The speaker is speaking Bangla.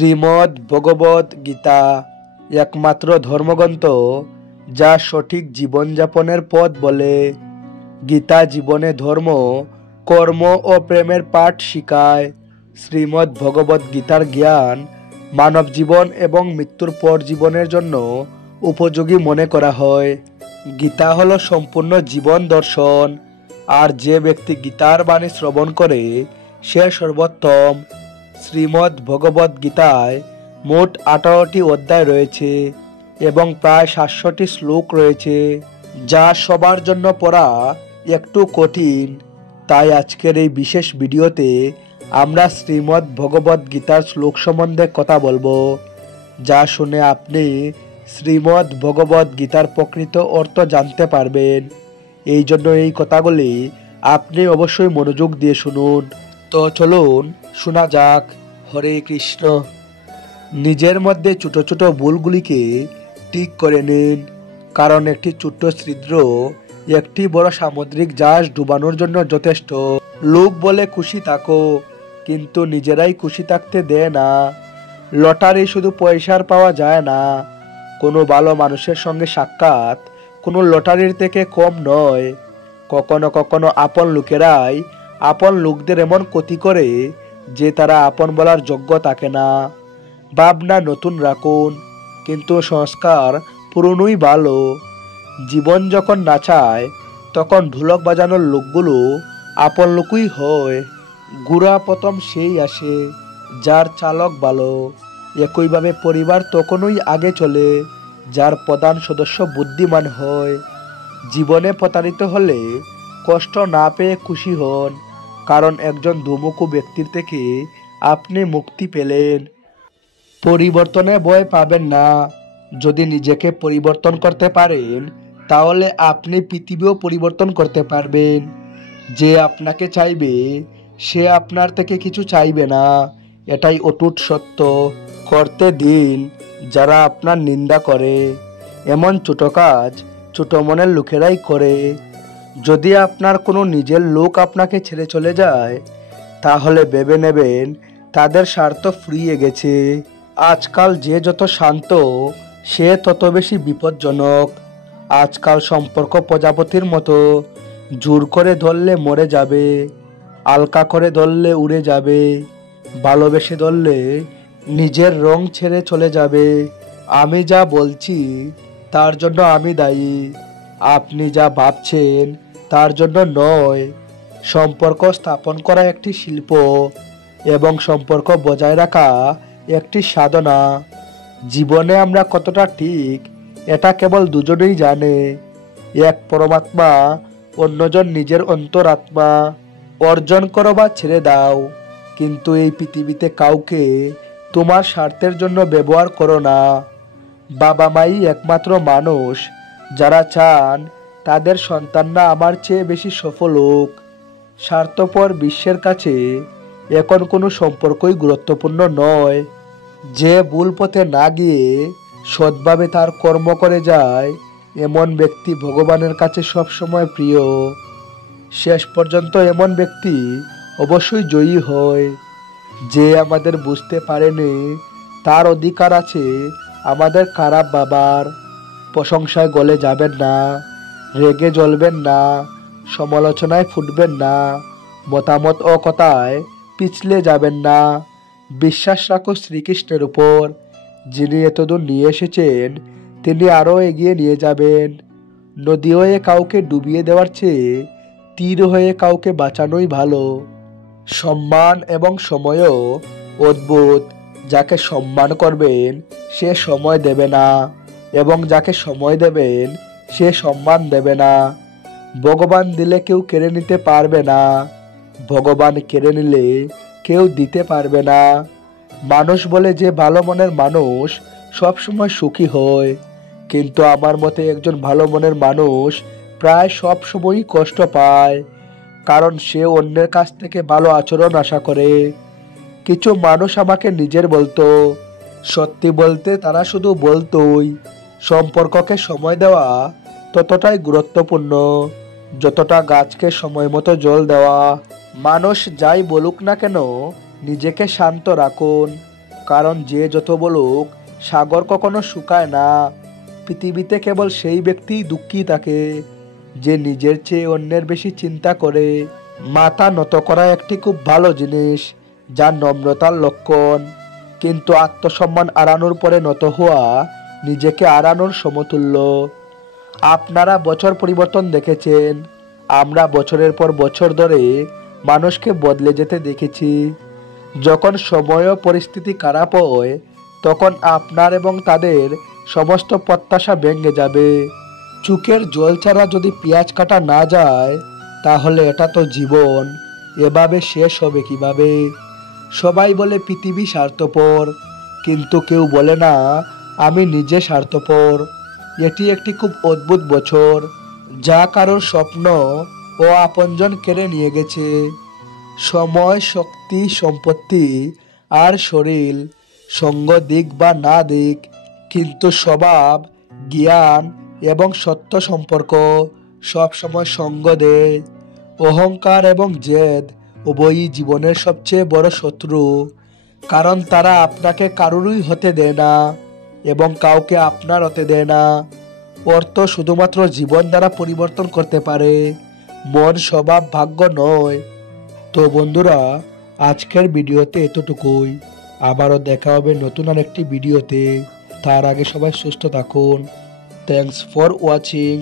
শ্রীমদ্ ভগবদ গীতা একমাত্র ধর্মগ্রন্থ যা সঠিক জীবনযাপনের পথ বলে। গীতা জীবনে ধর্ম, কর্ম ও প্রেমের পাঠ শিখায়। শ্রীমদ্ ভগবদ গীতার জ্ঞান মানব জীবন এবং মৃত্যুর পর জীবনের জন্য উপযোগী মনে করা হয়। গীতা হলো সম্পূর্ণ জীবন দর্শন, আর যে ব্যক্তি গীতার বাণী শ্রবণ করে সে সর্বোত্তম। শ্রীমদ্ ভগবদ গীতায় মোট 18টি অধ্যায় রয়েছে এবং প্রায় 700টি শ্লোক রয়েছে, যা সবার জন্য পড়া একটু কঠিন। তাই আজকের এই বিশেষ ভিডিওতে আমরা শ্রীমদ্ ভগবদ গীতার শ্লোক সম্বন্ধে কথা বলবো, যা শুনে আপনি শ্রীমদ্ ভগবদ গীতার প্রকৃত অর্থ জানতে পারবেন। এই জন্য এই কথাগুলি আপনি অবশ্যই মনোযোগ দিয়ে শুনুন। তো চলুন শোনা যাক। হরে কৃষ্ণ। নিজের মধ্যে ছোট ছোট ভুলগুলিকে ঠিক করে নিন, কারণ একটি ছোট্ট ছিদ্র একটি বড় সামুদ্রিক জাহাজ ডুবানোর জন্য যথেষ্ট। লোক বলে খুশি থাকো, কিন্তু নিজেরাই খুশি থাকতে দেয় না। লটারি শুধু পয়সার পাওয়া যায় না। কোনো ভালো মানুষের সঙ্গে সাক্ষাৎ কোনো লটারির থেকে কম নয়। কখনো কখনো আপন লোকেরাই আপন লোকদের এমন ক্ষতি করে যে তারা আপন বলার যোগ্য থাকে না। ভাবনা নতুন রাখুন, কিন্তু সংস্কার পুরনোই ভালো। জীবন যখন নাচায় তখন ঢোলক বাজানোর লোকগুলো আপন লোকই হয়। ঘোড়া প্রথম সেই আসে যার চালক ভালো। একইভাবে পরিবার তখনই আগে চলে যার প্রধান সদস্য বুদ্ধিমান হয়। জীবনে প্রতারিত হলে কষ্ট না পেয়ে খুশি হন, কারণ একজন দুমুখো ব্যক্তির থেকে আপনি মুক্তি পেলেন। পরিবর্তনে ভয় পাবেন না। যদি নিজেকে পরিবর্তন করতে পারেন, তাহলে আপনি পৃথিবীও পরিবর্তন করতে পারবেন। যে আপনাকে চাইবে সে আপনার থেকে কিছু চাইবে না, এটাই অটুট সত্য। করতে দিন যারা আপনার নিন্দা করে। এমন ছোট কাজ ছোট মনের লোকেরাই করে। যদি আপনার কোনো নিজের লোক আপনাকে ছেড়ে চলে যায়, তাহলে ভেবে নেবেন তাদের স্বার্থ ফুরিয়ে গেছে। আজকাল যে যত শান্ত সে তত বেশি বিপজ্জনক। আজকাল সম্পর্ক প্রজাপতির মতো, জোর করে ধরলে মরে যাবে, আলকা করে ধরলে উড়ে যাবে, ভালোবেসে ধরলে নিজের রং ছেড়ে চলে যাবে। আমি যা বলছি তার জন্য আমি দায়ী, আপনি যা ভাবছেন তার জন্য নয়। সম্পর্ক স্থাপন করা একটি শিল্প এবং সম্পর্ক বজায় রাখা একটি সাধনা। জীবনে আমরা কতটা ঠিক এটা কেবল দুজনেই জানে, এক পরমাত্মা, অন্যজন নিজের অন্তরাত্মা। অর্জন করো বা ছেড়ে দাও, কিন্তু এই পৃথিবীতে কাউকে তোমার স্বার্থের জন্য ব্যবহার করো না। বাবা মাই একমাত্র মানুষ যারা চান তাদের সন্তানরা আমার চেয়ে বেশি সফল হোক। স্বার্থপর বিশ্বের কাছে এখন কোনো সম্পর্কই গুরুত্বপূর্ণ নয়। যে ভুল পথে না গিয়ে সৎভাবে তার কর্ম করে যায়, এমন ব্যক্তি ভগবানের কাছে সবসময় প্রিয়। শেষ পর্যন্ত এমন ব্যক্তি অবশ্যই জয়ী হয়। যে আমাদের বুঝতে পারেনি তার অধিকার আছে আমাদের খারাপ ভাবার। প্রশংসায় গলে যাবেন না, রেগে জ্বলবেন না, সমালোচনায় ফুটবেন না, মতামত ও কথায় পিছলে যাবেন না। বিশ্বাস রাখো শ্রীকৃষ্ণের উপর। যিনি এতদূর নিয়ে এসেছেন তিনি আরও এগিয়ে নিয়ে যাবেন। নদী হয়ে কাউকে ডুবিয়ে দেওয়ার চেয়ে তীর হয়ে কাউকে বাঁচানোই ভালো। সম্মান এবং সময়ও অদ্ভুত। যাকে সম্মান করবেন সে সময় দেবে না, এবং যাকে সময় দেবেন সে সম্মান দেবে না। ভগবান দিলে কেউ কেড়ে নিতে পারবে না, ভগবান কেড়ে নিলে কেউ দিতে পারবে না। মানুষ বলে যে ভালো মনের মানুষ সবসময় সুখী হয়, কিন্তু আমার মতে একজন ভালো মনের মানুষ প্রায় সব সময়ই কষ্ট পায়, কারণ সে অন্যের কাছ থেকে ভালো আচরণ আশা করে। কিছু মানুষ আমাকে নিজের বলতো, সত্যি বলতে তারা শুধু বলতোই। সম্পর্ককে সময় দেওয়া ততটাই গুরুত্বপূর্ণ যতটা গাছকে সময় মতো জল দেওয়া। মানুষ যাই বলুক না কেন, নিজেকে শান্ত রাখুন, কারণ যে যত বলুক সাগর কখনো শুকায় না। পৃথিবীতে কেবল সেই ব্যক্তিই দুঃখী থাকে যে নিজের চেয়ে অন্যের বেশি চিন্তা করে। মাথা নত করা একটি খুব ভালো জিনিস, যা নম্রতার লক্ষণ, কিন্তু আত্মসম্মান হারানোর পরে নত হওয়া নিজেকে হারানোর সমতুল্য। আপনারা বছর পরিবর্তন দেখেছেন, আমরা বছরের পর বছর ধরে মানুষকে বদলে যেতে দেখেছি। যখন সময় ও পরিস্থিতি খারাপ হয়, তখন আপনার এবং তাদের সমস্ত প্রত্যাশা ভেঙে যাবে। চোখের জল ছাড়া যদি পেঁয়াজ কাটা না যায়, তাহলে এটা তো জীবন, এভাবে শেষ হবে কিভাবে? সবাই বলে পৃথিবী স্বার্থপর, কিন্তু কেউ বলে না আমি নিজে স্বার্থপর। এটি একটি খুব অদ্ভুত বছর, যা কারোর স্বপ্ন ও আপনজন কেড়ে নিয়ে গেছে। সময়, শক্তি, সম্পত্তি আর শরীর সঙ্গ দিক বা না দিক, কিন্তু স্বভাব, জ্ঞান এবং সত্য সম্পর্ক সবসময় সঙ্গ দেয়। অহংকার এবং জেদ উভয়ই জীবনের সবচেয়ে বড় শত্রু, কারণ তারা আপনাকে কারুরই হতে দেয় না এবং কাউকে আপনার হতে দেয় না। অর্থ শুধুমাত্র জীবন দ্বারা পরিবর্তন করতে পারে, মন, স্বভাব, ভাগ্য নয়। তো বন্ধুরা, আজকের ভিডিওতে এতটুকুই। আবারও দেখা হবে নতুন আরেকটি ভিডিওতে। তার আগে সবাই সুস্থ থাকুন। Thanks for watching.